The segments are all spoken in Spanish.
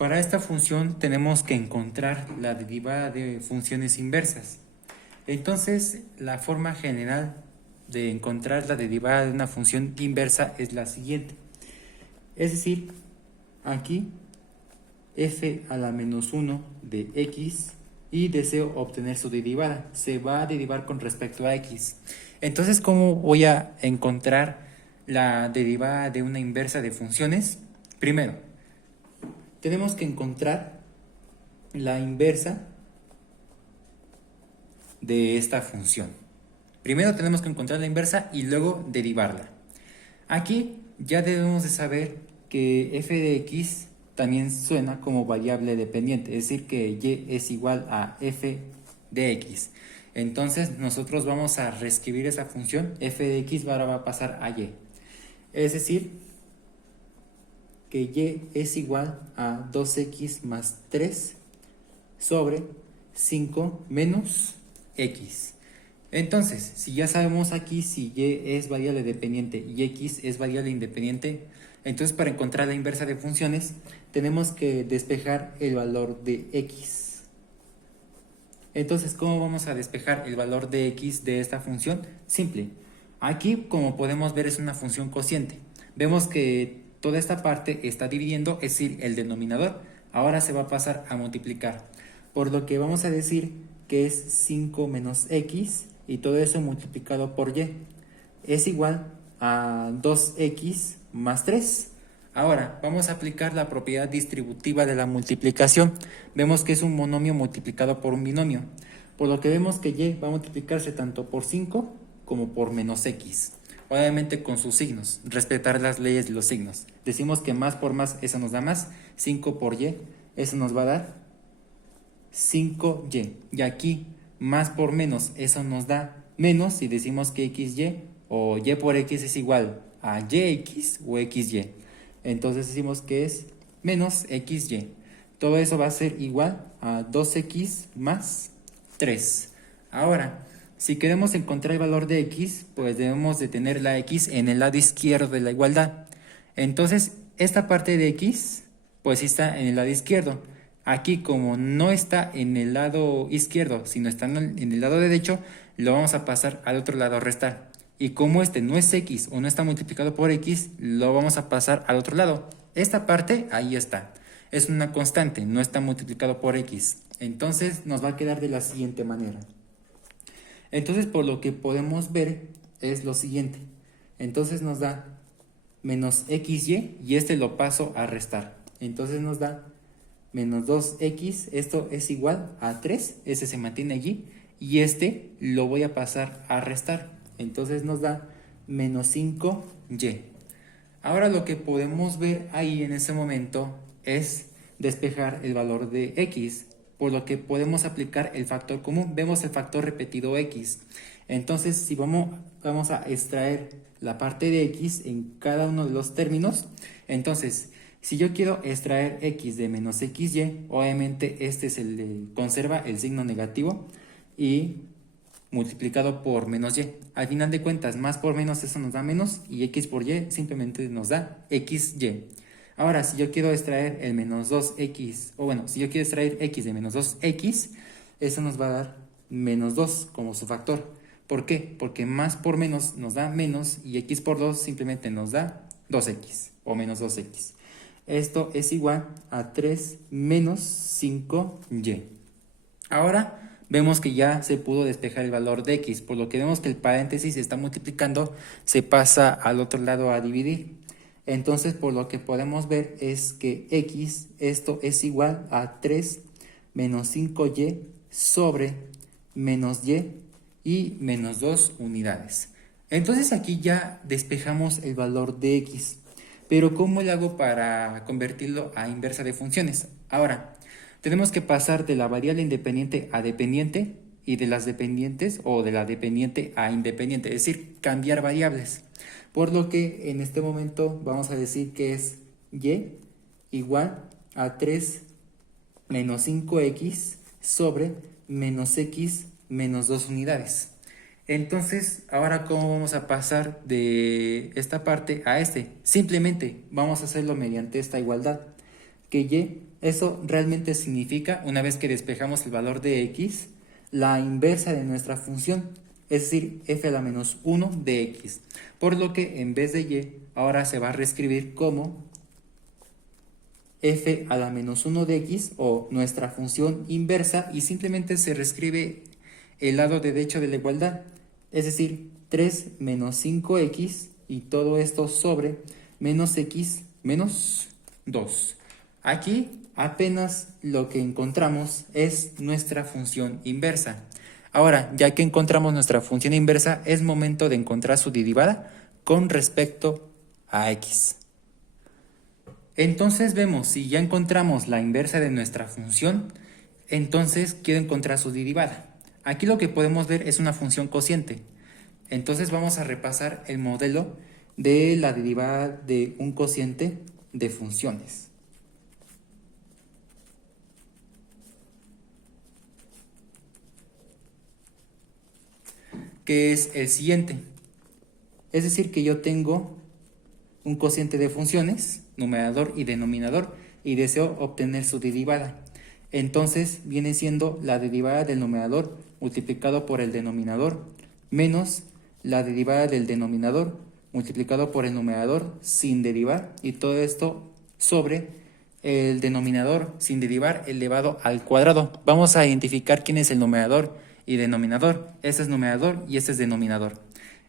Para esta función tenemos que encontrar la derivada de funciones inversas. Entonces, la forma general de encontrar la derivada de una función inversa es la siguiente. Es decir, aquí f a la menos 1 de x y deseo obtener su derivada. Se va a derivar con respecto a x. Entonces, ¿cómo voy a encontrar la derivada de una inversa de funciones? Primero, tenemos que encontrar la inversa de esta función. Primero tenemos que encontrar la inversa y luego derivarla. Aquí ya debemos de saber que f de x también suena como variable dependiente, es decir que y es igual a f de x. Entonces nosotros vamos a reescribir esa función, f de x ahora va a pasar a y. Es decir, que y es igual a 2x más 3 sobre 5 menos x. Entonces, si ya sabemos aquí si y es variable dependiente y x es variable independiente, entonces para encontrar la inversa de funciones tenemos que despejar el valor de x. Entonces, ¿cómo vamos a despejar el valor de x de esta función? Simple. Aquí, como podemos ver, es una función cociente. Vemos que toda esta parte está dividiendo, es decir, el denominador ahora se va a pasar a multiplicar. Por lo que vamos a decir que es 5 menos x y todo eso multiplicado por y es igual a 2x más 3. Ahora, vamos a aplicar la propiedad distributiva de la multiplicación. Vemos que es un monomio multiplicado por un binomio, por lo que vemos que y va a multiplicarse tanto por 5 como por menos x. Obviamente con sus signos, respetar las leyes de los signos. Decimos que más por más, eso nos da más. 5 por y, eso nos va a dar 5y. Y aquí, más por menos, eso nos da menos. Y decimos que xy o y por x es igual a yx o xy. Entonces decimos que es menos xy. Todo eso va a ser igual a 2x más 3. Ahora, si queremos encontrar el valor de x, pues debemos de tener la x en el lado izquierdo de la igualdad. Entonces, esta parte de x, pues está en el lado izquierdo. Aquí, como no está en el lado izquierdo, sino está en el lado derecho, lo vamos a pasar al otro lado a restar. Y como este no es x o no está multiplicado por x, lo vamos a pasar al otro lado. Esta parte, ahí está. Es una constante, no está multiplicado por x. Entonces nos va a quedar de la siguiente manera. Entonces por lo que podemos ver es lo siguiente. Entonces nos da menos xy y este lo paso a restar. Entonces nos da menos 2x, esto es igual a 3, ese se mantiene allí. Y este lo voy a pasar a restar. Entonces nos da menos 5y. Ahora lo que podemos ver ahí en ese momento es despejar el valor de x, por lo que podemos aplicar el factor común. Vemos el factor repetido x. Entonces, si vamos a extraer la parte de x en cada uno de los términos, entonces, si yo quiero extraer x de menos xy, obviamente este es el de conserva el signo negativo y multiplicado por menos y. Al final de cuentas, más por menos eso nos da menos y x por y simplemente nos da xy. Ahora, si yo quiero extraer el menos 2x, o bueno, si yo quiero extraer x de menos 2x, eso nos va a dar menos 2 como su factor. ¿Por qué? Porque más por menos nos da menos y x por 2 simplemente nos da 2x o menos 2x. Esto es igual a 3 menos 5y. Ahora vemos que ya se pudo despejar el valor de x, por lo que vemos que el paréntesis se está multiplicando, se pasa al otro lado a dividir. Entonces, por lo que podemos ver es que x, esto es igual a 3 menos 5y sobre menos y menos 2 unidades. Entonces aquí ya despejamos el valor de x. Pero ¿cómo le hago para convertirlo a inversa de funciones? Ahora, tenemos que pasar de la variable independiente a dependiente y de las dependientes o de la dependiente a independiente, es decir, cambiar variables. Por lo que en este momento vamos a decir que es y igual a 3 menos 5x sobre menos x menos 2 unidades. Entonces, ahora ¿cómo vamos a pasar de esta parte a este? Simplemente vamos a hacerlo mediante esta igualdad. que y, eso realmente significa, una vez que despejamos el valor de x, la inversa de nuestra función, es decir, f a la menos 1 de x. Por lo que en vez de y, ahora se va a reescribir como f a la menos 1 de x, o nuestra función inversa, y simplemente se reescribe el lado derecho de la igualdad, es decir, 3 menos 5x, y todo esto sobre menos x menos 2. Aquí apenas lo que encontramos es nuestra función inversa. Ahora, ya que encontramos nuestra función inversa, es momento de encontrar su derivada con respecto a x. Entonces vemos, si ya encontramos la inversa de nuestra función, entonces quiero encontrar su derivada. Aquí lo que podemos ver es una función cociente. Entonces vamos a repasar el modelo de la derivada de un cociente de funciones. Que es el siguiente. Es decir, que yo tengo un cociente de funciones, numerador y denominador, y deseo obtener su derivada. Entonces viene siendo la derivada del numerador multiplicado por el denominador menos la derivada del denominador multiplicado por el numerador sin derivar, y todo esto sobre el denominador sin derivar elevado al cuadrado. Vamos a identificar quién es el numerador y denominador. Este es numerador y este es denominador.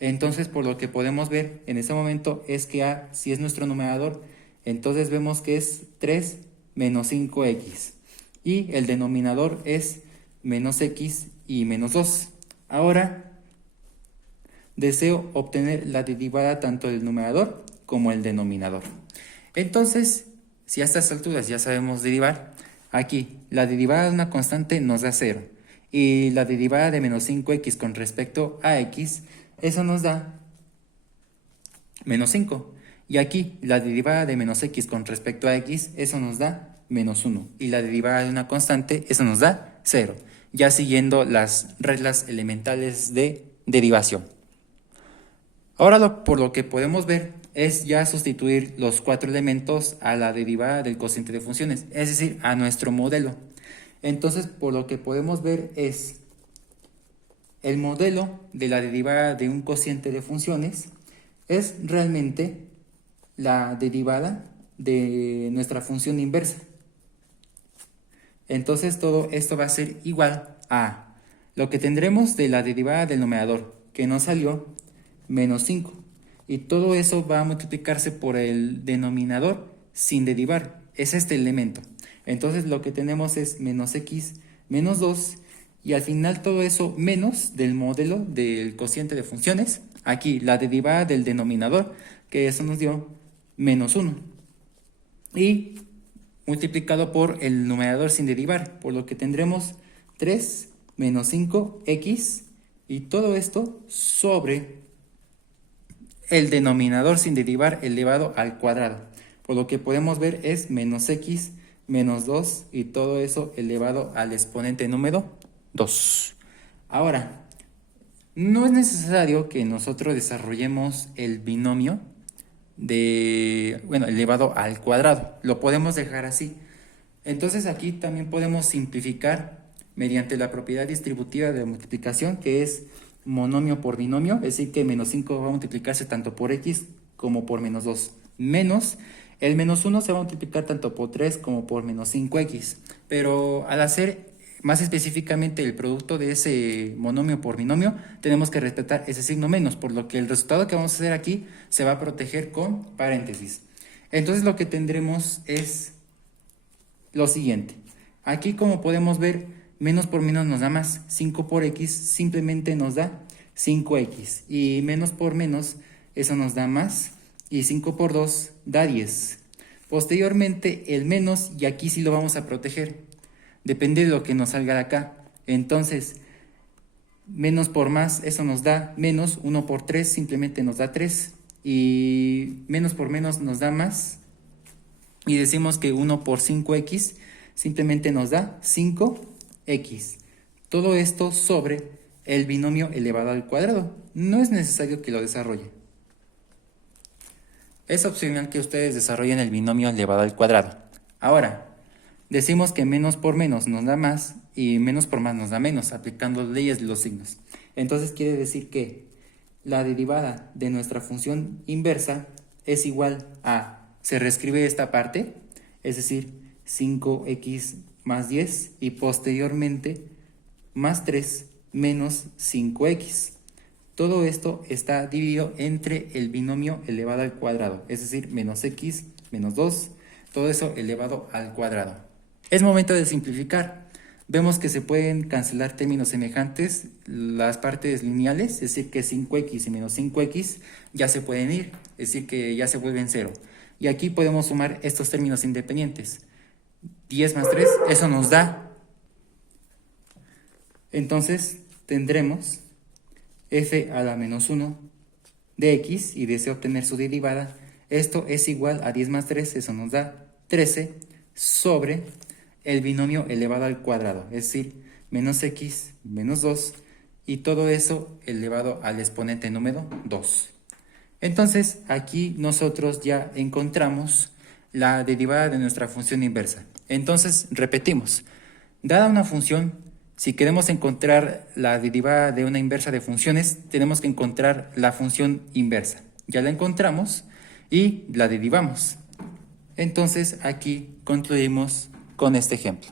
Entonces, por lo que podemos ver en este momento es que a, si es nuestro numerador, entonces vemos que es 3 menos 5x. Y el denominador es menos x y menos 2. Ahora, deseo obtener la derivada tanto del numerador como el denominador. Entonces, si a estas alturas ya sabemos derivar, aquí la derivada de una constante nos da 0. Y la derivada de menos 5x con respecto a x, eso nos da menos 5. Y aquí la derivada de menos x con respecto a x, eso nos da menos 1. Y la derivada de una constante, eso nos da 0. Ya siguiendo las reglas elementales de derivación. Ahora por lo que podemos ver es ya sustituir los 4 elementos a la derivada del cociente de funciones, es decir, a nuestro modelo. Entonces, por lo que podemos ver es el modelo de la derivada de un cociente de funciones es realmente la derivada de nuestra función inversa. Entonces todo esto va a ser igual a lo que tendremos de la derivada del numerador, que nos salió menos 5. Y todo eso va a multiplicarse por el denominador sin derivar. Es este elemento. Entonces lo que tenemos es menos x menos 2. Y al final todo eso menos del modelo del cociente de funciones. Aquí la derivada del denominador, que eso nos dio menos 1. Y multiplicado por el numerador sin derivar, por lo que tendremos 3 menos 5x, y todo esto sobre el denominador sin derivar elevado al cuadrado. Por lo que podemos ver es menos x menos 2, y todo eso elevado al exponente número 2. Ahora, no es necesario que nosotros desarrollemos el binomio elevado al cuadrado. Lo podemos dejar así. Entonces aquí también podemos simplificar mediante la propiedad distributiva de multiplicación, que es monomio por binomio, es decir, que menos 5 va a multiplicarse tanto por x como por menos 2. Menos el menos 1 se va a multiplicar tanto por 3 como por menos 5x. Pero al hacer más específicamente el producto de ese monomio por binomio, tenemos que respetar ese signo menos, por lo que el resultado que vamos a hacer aquí se va a proteger con paréntesis. Entonces lo que tendremos es lo siguiente. Aquí, como podemos ver, menos por menos nos da más. 5 por x simplemente nos da 5x. Y menos por menos, eso nos da más. Y 5 por 2 da 10. Posteriormente, el menos, y aquí sí lo vamos a proteger. Depende de lo que nos salga de acá. Entonces, menos por más, eso nos da menos. 1 por 3 simplemente nos da 3. Y menos por menos nos da más. Y decimos que 1 por 5x simplemente nos da 5x. Todo esto sobre el binomio elevado al cuadrado. No es necesario que lo desarrolle. Es opcional que ustedes desarrollen el binomio elevado al cuadrado. Ahora, decimos que menos por menos nos da más y menos por más nos da menos, aplicando las leyes de los signos. Entonces quiere decir que la derivada de nuestra función inversa es igual a, se reescribe esta parte, es decir, 5x más 10 y posteriormente más 3 menos 5x. Todo esto está dividido entre el binomio elevado al cuadrado, es decir, menos x menos 2, todo eso elevado al cuadrado. Es momento de simplificar. Vemos que se pueden cancelar términos semejantes, las partes lineales, es decir, que 5x y menos 5x ya se pueden ir, es decir, que ya se vuelven 0. Y aquí podemos sumar estos términos independientes. 10 más 3, eso nos da. Entonces tendremos f a la menos 1 de x y deseo obtener su derivada. Esto es igual a 10 más 3, eso nos da 13 sobre el binomio elevado al cuadrado, es decir, menos x menos 2 y todo eso elevado al exponente número 2. Entonces aquí nosotros ya encontramos la derivada de nuestra función inversa. Entonces repetimos, dada una función, si queremos encontrar la derivada de una inversa de funciones, tenemos que encontrar la función inversa. Ya la encontramos y la derivamos. Entonces aquí concluimos con este ejemplo.